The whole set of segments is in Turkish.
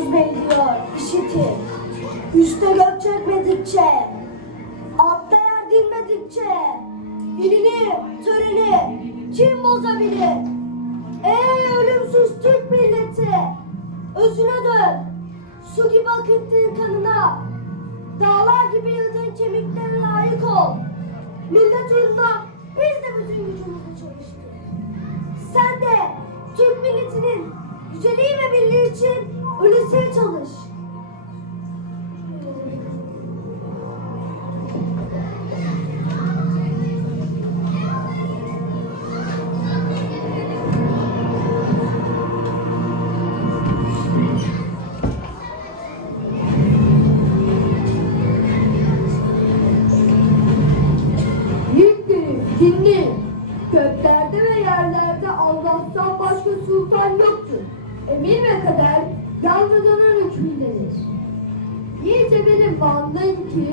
Yavuz Bey diyor, işitin. Üste gök çekmedikçe, altta yer dinmedikçe, ilini, töreni kim bozabilir? Ey ölümsüz Türk milleti, özüne dön, su gibi akıttığın kanına, dağlar gibi yıldığın kemiklerine layık ol. Millet uğruna ve yerlerde Allah'tan başka sultan yoktur. Emir ve kader yalnız onun hükmündedir. İyice benim anlayın ki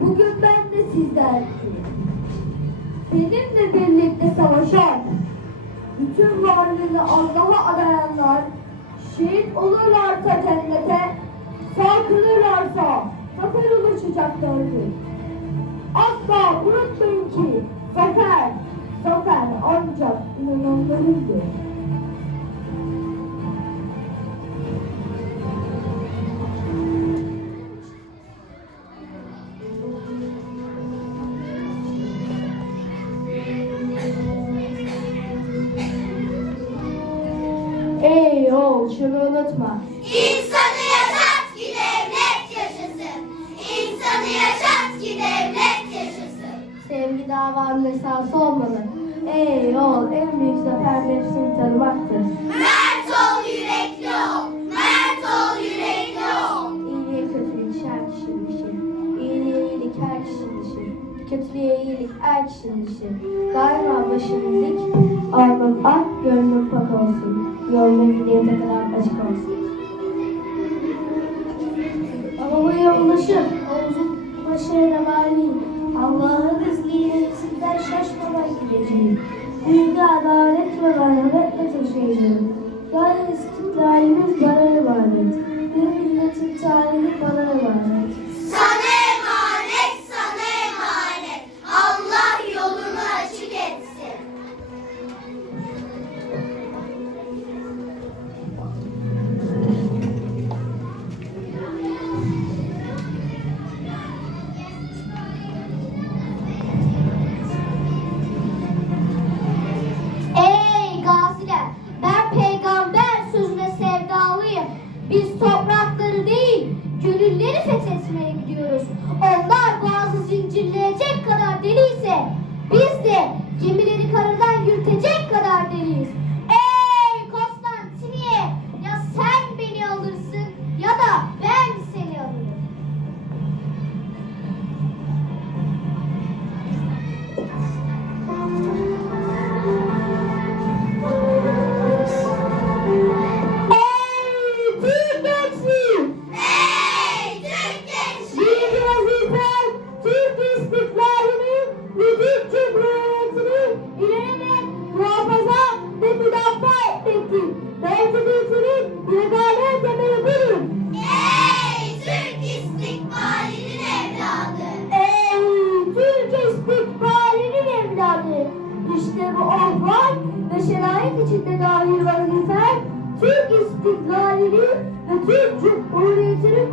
bugün ben de sizler. Benimle birlikte savaşan, bütün varlığını Allah'a adayanlar, şehit olurlarsa cennete, sağ kılırlarsa zafer ulaşacaklardır. Asla unutmayın ki zafer, zafer ancak inananlarındır. Her kişinin işi. Daima başını dik, alnın ak, gönlün pak olsun. Yolun iyiliğe kadar açık olsun. Babaya ulaşır, Oğuz'un başarıyla valiyim. Allah'ın izniyle şaşmadan gideceğim. Büyük adalet ve merhametle taşıyacağım. Yani istiklalimiz bana emanet. Bir milletin tarihi bana emanet. Biz toprakları değil, gönülleri fethetmeye gidiyoruz. Onlar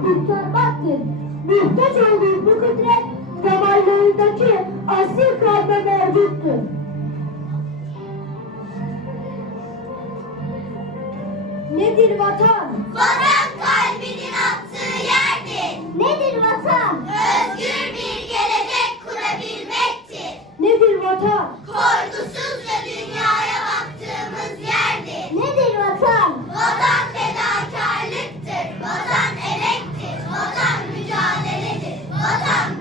kurtarmaktır. Muhtaç olduğu bu kudret damarlarındaki asil kalbe mevcuttur. Nedir vatan? Vatan mücadeledir. Vatan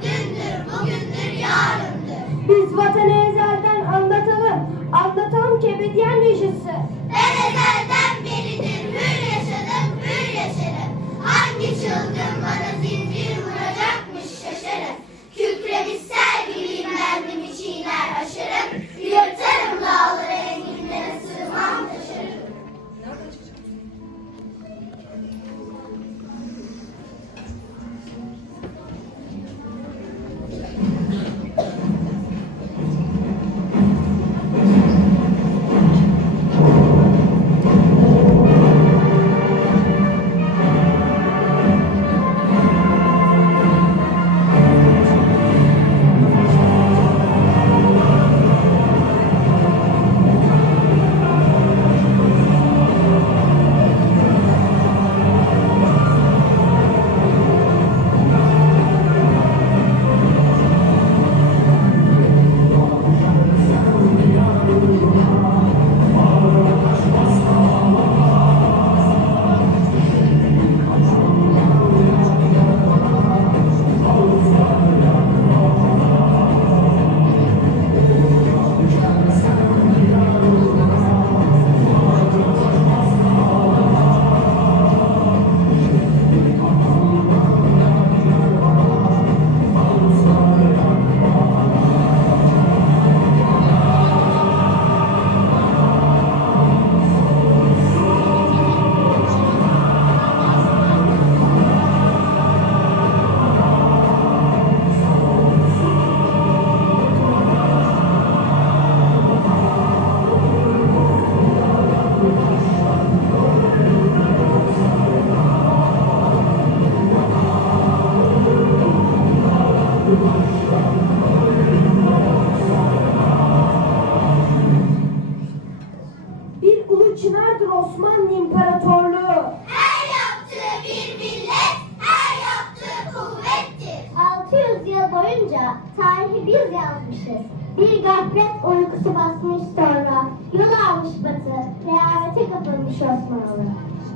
basmış sonra yol almış batı, rehavete kapılmış Osmanlı.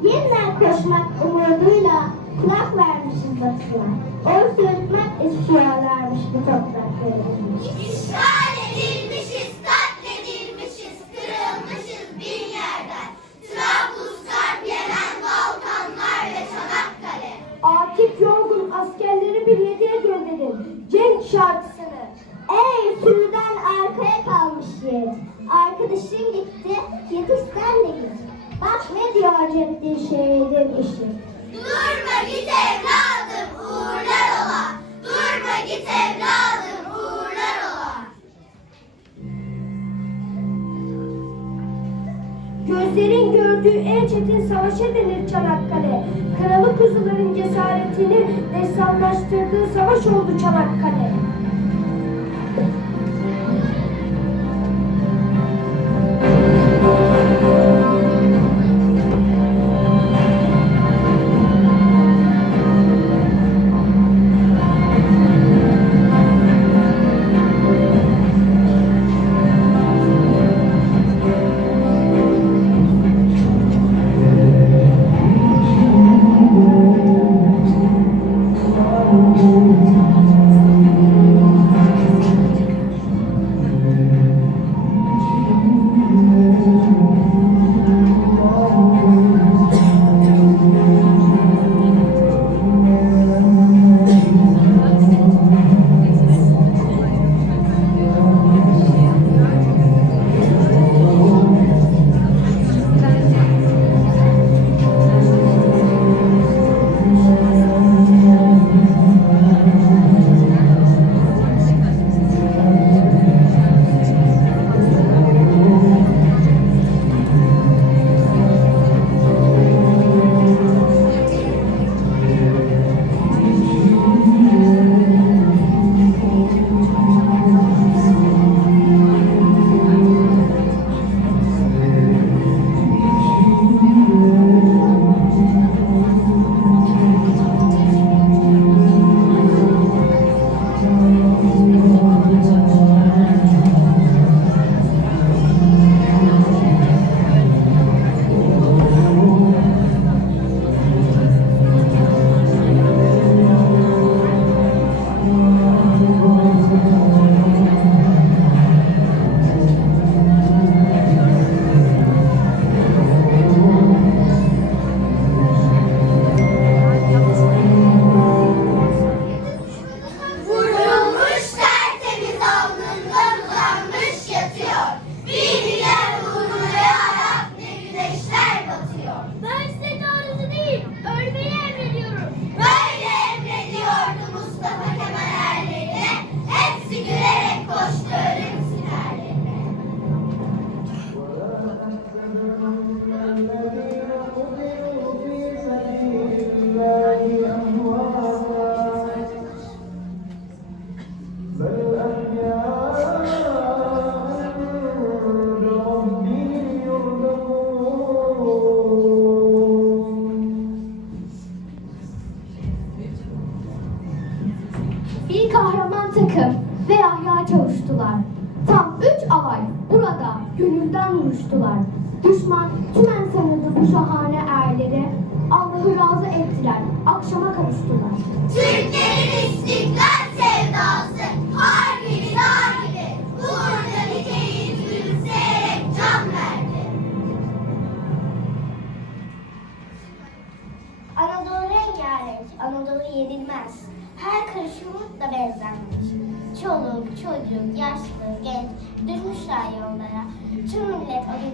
Yeniden koşmak umuduyla kulak vermişiz batıya. Oy öğretmek istiyorlarmış bu toprakları. İşgal edilmişiz Gözlerin gördüğü en çetin savaşa denir Çanakkale. Kralı kuzuların cesaretini destanlaştırdığı savaş oldu Çanakkale.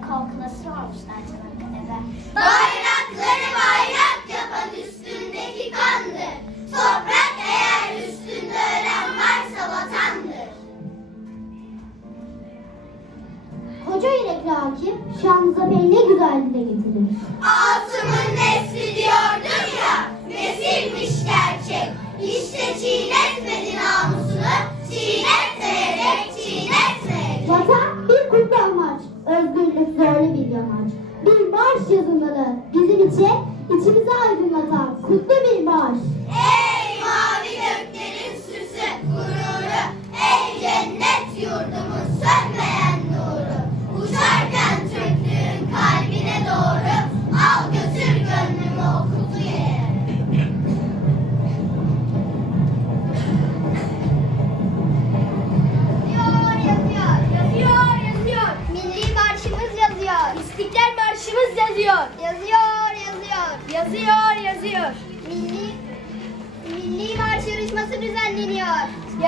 kalkınası almışlar Çanakkale'de. Bayrakları bayrak yapan üstündeki kandır. Toprak eğer üstünde ölen varsa vatandır. Koca yürekli hakim şanımıza belli güzelliği de getirir. Altımız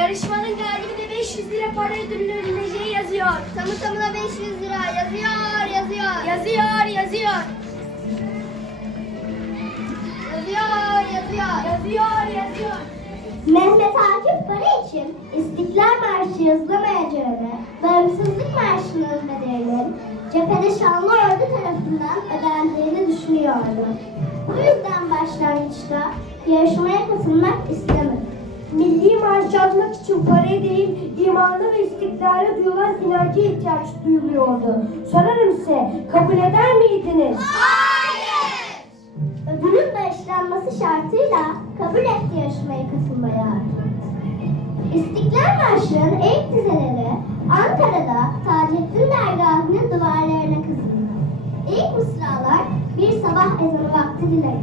Yarışmanın galibine 500 lira para ödülleneceği yazıyor. Tamı tamına 500 lira. Yazıyor, yazıyor. Yazıyor, yazıyor. Yazıyor, yazıyor. Yazıyor, yazıyor. Mehmet Akif para için İstiklal Marşı yazılamayacağını, Bağımsızlık Marşı'nın bedelinin cephede şanlı ordu tarafından ödendiğini düşünüyordu. Bu yüzden başlangıçta yarışmaya katılmak istemedi. Milli marş yazmak için paraya değil, imana ve istiklale duyulan inancı ihtiyaç duyuluyordu. Sorarım size, kabul eder miydiniz? Hayır. Ödülün bağışlanması şartıyla kabul etti yarışmaya katılmaya. İstiklal Marşı'nın ilk dizeleri Ankara'da Taceddin Dergahı'nın duvarlarına kazındı. İlk mısralar bir sabah ezanı vakti dile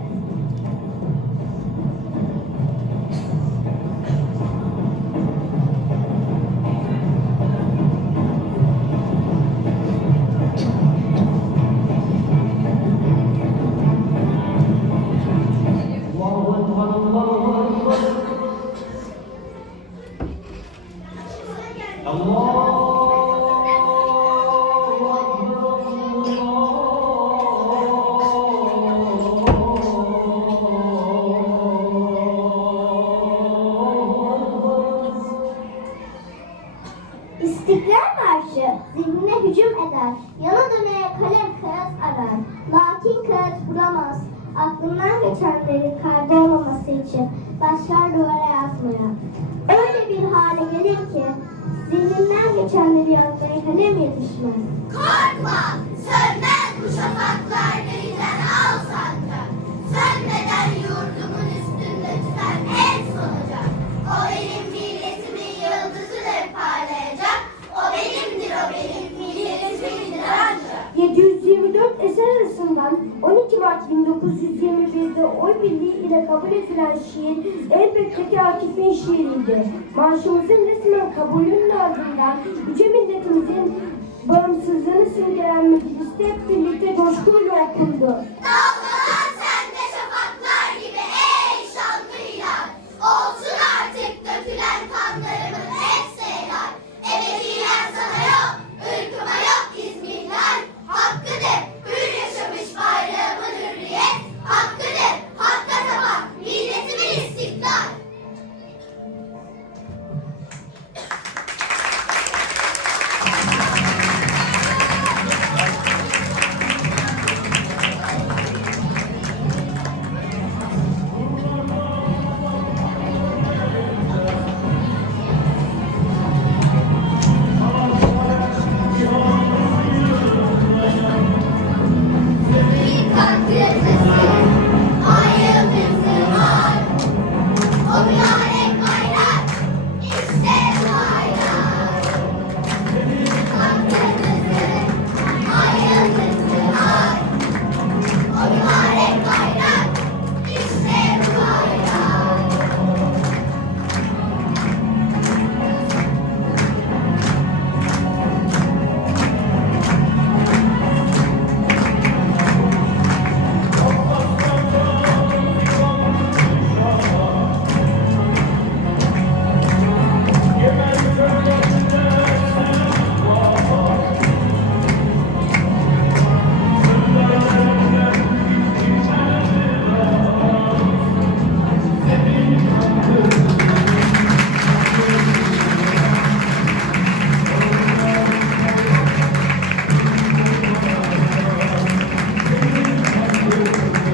zihnine hücum eder. Yana döneye kalem kağıt arar. Lakin kağıt bulamaz. Aklından geçenlerin kaybolmaması için başlar duvara yazmaya. Öyle bir hale gelir ki zihninden geçenleri yazmaya kalem yetişmez. Korkma, sönmez bu şafaklar denizden al sancak. Sönmeden yurdumun üstünde tüten en sonucak. O benim 724 eser arasından 12 Mart 1921'de oy birliği ile kabul edilen şiir elbette ki Akif'in şiiriydi. Marşımızın resmen kabulünün ardından yüce milletimizin bağımsızlığını simgeleyen mecliste hep birlikte coşkuyla okundu.